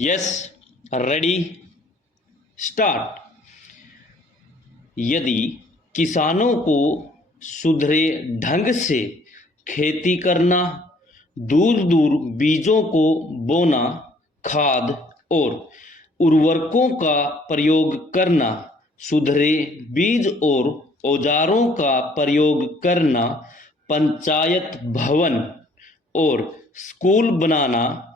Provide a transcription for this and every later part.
Yes, ready, start. यदि किसानों को सुधरे ढंग से खेती करना, दूर दूर बीजों को बोना, खाद और उर्वरकों का प्रयोग करना, सुधरे बीज और औजारों का प्रयोग करना, पंचायत भवन और स्कूल बनाना,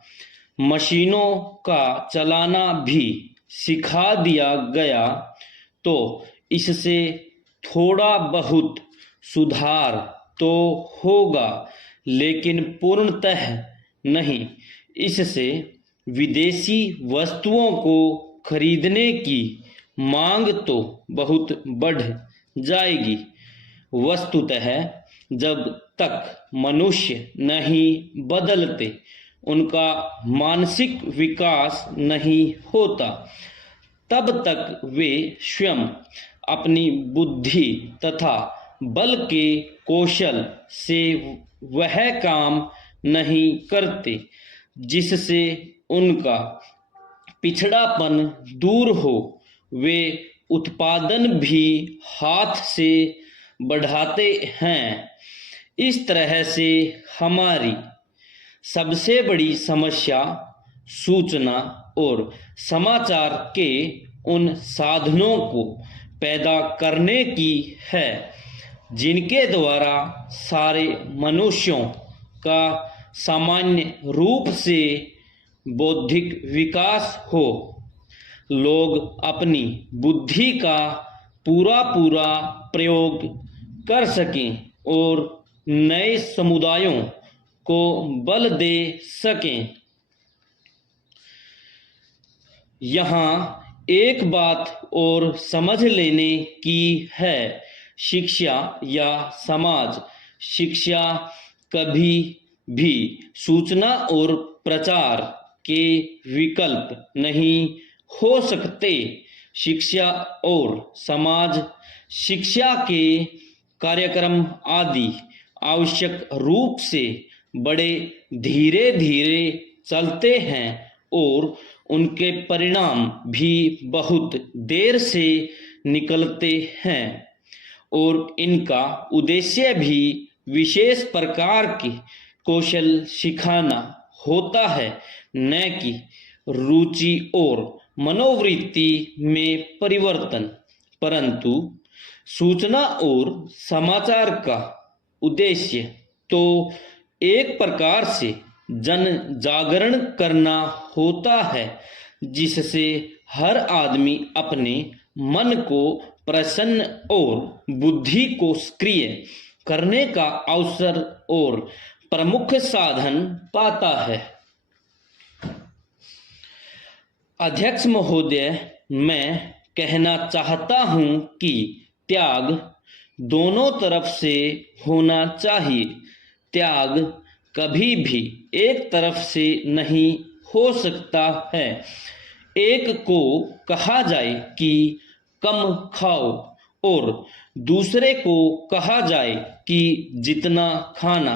मशीनों का चलाना भी सिखा दिया गया तो इससे थोड़ा बहुत सुधार तो होगा, लेकिन पूर्णतः नहीं। इससे विदेशी वस्तुओं को खरीदने की मांग तो बहुत बढ़ जाएगी। वस्तुतः जब तक मनुष्य नहीं बदलते, उनका मानसिक विकास नहीं होता, तब तक वे स्वयं अपनी बुद्धि तथा बल के कौशल से वह काम नहीं करते जिससे उनका पिछड़ापन दूर हो। वे उत्पादन भी हाथ से बढ़ाते हैं। इस तरह से हमारी सबसे बड़ी समस्या सूचना और समाचार के उन साधनों को पैदा करने की है जिनके द्वारा सारे मनुष्यों का सामान्य रूप से बौद्धिक विकास हो। लोग अपनी बुद्धि का पूरा प्रयोग कर सकें और नए समुदायों को बल दे सकें। यहाँ एक बात और समझ लेने की है, शिक्षा या समाज शिक्षा कभी भी सूचना और प्रचार के विकल्प नहीं हो सकते। शिक्षा और समाज शिक्षा के कार्यक्रम आदि आवश्यक रूप से बड़े धीरे धीरे चलते हैं और उनके परिणाम भी बहुत देर से निकलते हैं और इनका उद्देश्य भी विशेष प्रकार के कौशल सिखाना होता है, न कि रुचि और मनोवृत्ति में परिवर्तन। परंतु सूचना और समाचार का उद्देश्य तो एक प्रकार से जन जागरण करना होता है, जिससे हर आदमी अपने मन को प्रसन्न और बुद्धि को सक्रिय करने का अवसर और प्रमुख साधन पाता है। अध्यक्ष महोदय, मैं कहना चाहता हूं कि त्याग दोनों तरफ से होना चाहिए। त्याग कभी भी एक तरफ से नहीं हो सकता है। एक को कहा जाए कि कम खाओ और दूसरे को कहा जाए कि जितना खाना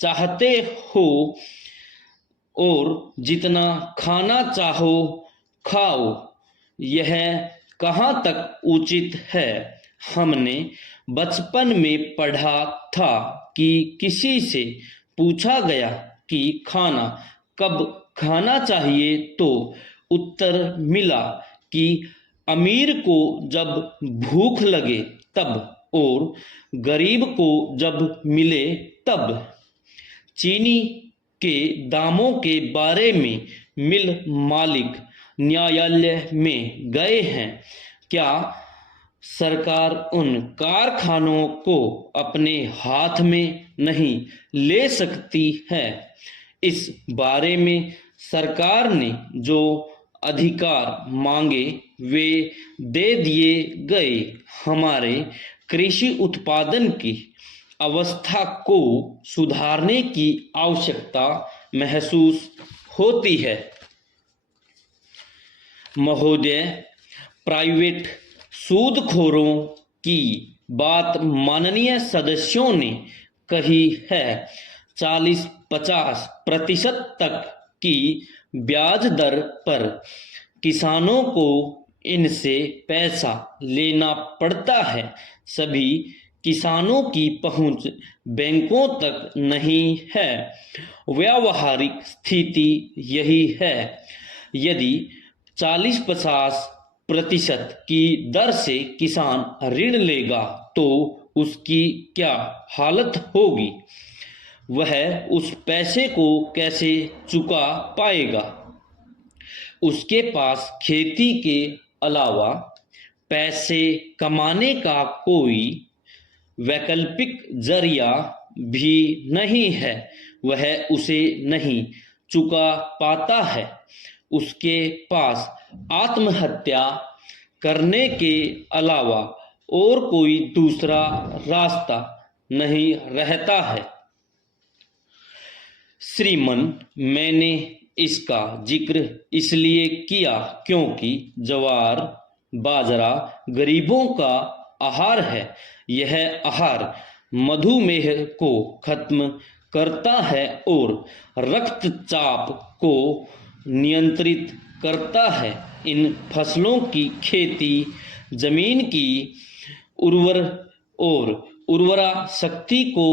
चाहते हो और जितना खाना चाहो खाओ। यह कहाँ तक उचित है? हमने बचपन में पढ़ा था कि किसी से पूछा गया कि खाना कब खाना चाहिए तो उत्तर मिला कि अमीर को जब भूख लगे तब और गरीब को जब मिले तब। चीनी के दामों के बारे में मिल मालिक न्यायालय में गए हैं। क्या सरकार उन कारखानों को अपने हाथ में नहीं ले सकती है? इस बारे में सरकार ने जो अधिकार मांगे वे दे दिए गए। हमारे कृषि उत्पादन की अवस्था को सुधारने की आवश्यकता महसूस होती है। महोदय, प्राइवेट सूदखोरों की बात माननीय सदस्यों ने कही है। 40-50% तक की ब्याज दर पर किसानों को इनसे पैसा लेना पड़ता है। सभी किसानों की पहुंच बैंकों तक नहीं है। व्यावहारिक स्थिति यही है। यदि 40-50% की दर से किसान ऋण लेगा तो उसकी क्या हालत होगी? वह उस पैसे को कैसे चुका पाएगा? उसके पास खेती के अलावा पैसे कमाने का कोई वैकल्पिक जरिया भी नहीं है। वह उसे नहीं चुका पाता है। उसके पास आत्महत्या करने के अलावा और कोई दूसरा रास्ता नहीं रहता है। श्रीमान, मैंने इसका जिक्र इसलिए किया क्योंकि ज्वार बाजरा गरीबों का आहार है। यह आहार मधुमेह को खत्म करता है और रक्तचाप को नियंत्रित करता है। इन फसलों की खेती जमीन की उर्वरा शक्ति को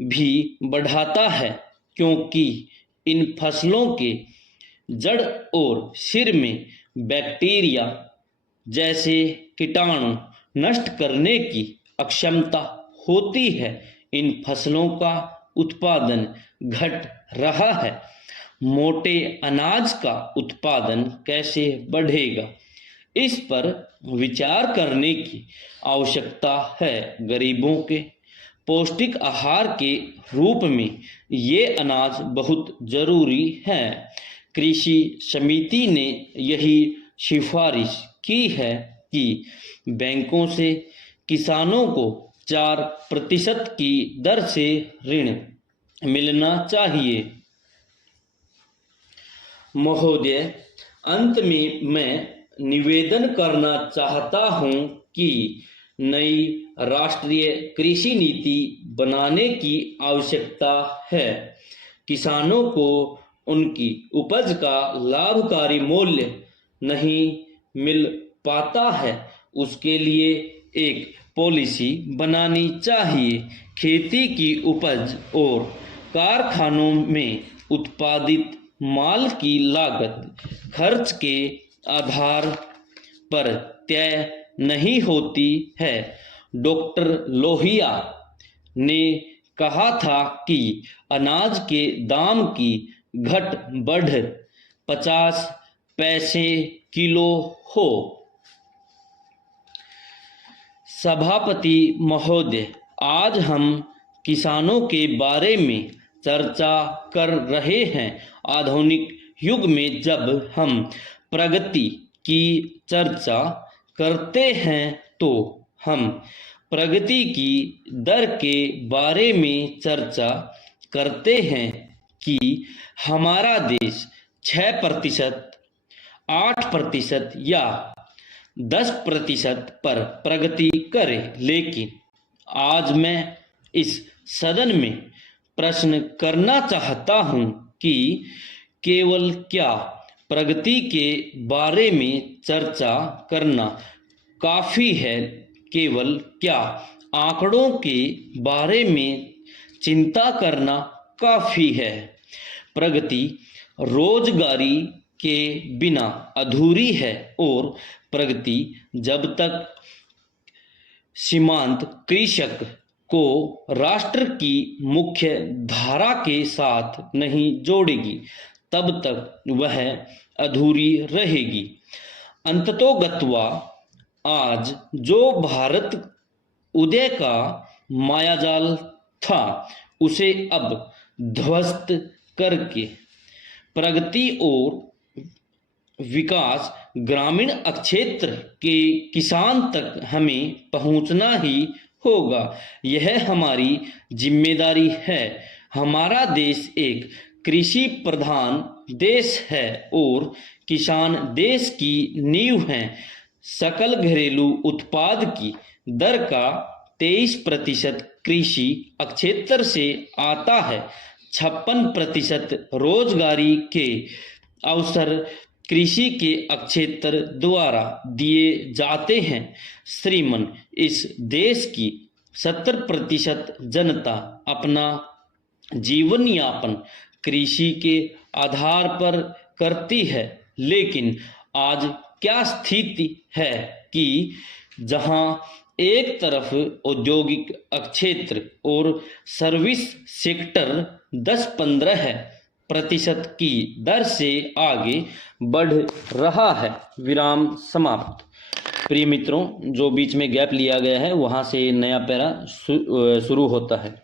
भी बढ़ाता है क्योंकि इन फसलों के जड़ और सिर में बैक्टीरिया जैसे कीटाणु नष्ट करने की अक्षमता होती है। इन फसलों का उत्पादन घट रहा है। मोटे अनाज का उत्पादन कैसे बढ़ेगा? इस पर विचार करने की आवश्यकता है। गरीबों के पौष्टिक आहार के रूप में ये अनाज बहुत जरूरी है। कृषि समिति ने यही सिफारिश की है कि बैंकों से किसानों को 4% की दर से ऋण मिलना चाहिए। महोदय, अंत में मैं निवेदन करना चाहता हूं कि नई राष्ट्रीय कृषि नीति बनाने की आवश्यकता है। किसानों को उनकी उपज का लाभकारी मूल्य नहीं मिल पाता है, उसके लिए एक पॉलिसी बनानी चाहिए। खेती की उपज और कारखानों में उत्पादित माल की लागत खर्च के आधार पर तय नहीं होती है। डॉक्टर लोहिया ने कहा था कि अनाज के दाम की घट बढ़ 50 पैसे किलो हो। सभापति महोदय, आज हम किसानों के बारे में चर्चा कर रहे हैं। आधुनिक युग में जब हम प्रगति की चर्चा करते हैं तो हम प्रगति की दर के बारे में चर्चा करते हैं कि हमारा देश 6%, 8% या 10% पर प्रगति करे। लेकिन आज मैं इस सदन में प्रश्न करना चाहता हूं कि केवल क्या प्रगति के बारे में चर्चा करना काफी है? केवल क्या आंकड़ों के बारे में चिंता करना काफी है? प्रगति रोजगारी के बिना अधूरी है और प्रगति जब तक सीमांत कृषक को राष्ट्र की मुख्य धारा के साथ नहीं जोड़ेगी तब तक वह अधूरी रहेगी। अंततोगत्वा आज जो भारत उदय का मायाजाल था उसे अब ध्वस्त करके प्रगति और विकास ग्रामीण क्षेत्र के किसान तक हमें पहुंचना ही होगा। यह हमारी जिम्मेदारी है। हमारा देश एक कृषि प्रधान देश है और किसान देश की नींव है। सकल घरेलू उत्पाद की दर का 23% कृषि क्षेत्र से आता है। 56% रोजगारी के अवसर कृषि के क्षेत्र द्वारा दिए जाते हैं। श्रीमान, इस देश की 70% जनता अपना जीवन यापन कृषि के आधार पर करती है, लेकिन आज क्या स्थिति है कि जहां एक तरफ औद्योगिक क्षेत्र और सर्विस सेक्टर 10-15% की दर से आगे बढ़ रहा है। विराम समाप्त। प्रिय मित्रों, जो बीच में गैप लिया गया है वहां से नया पैरा शुरू होता है।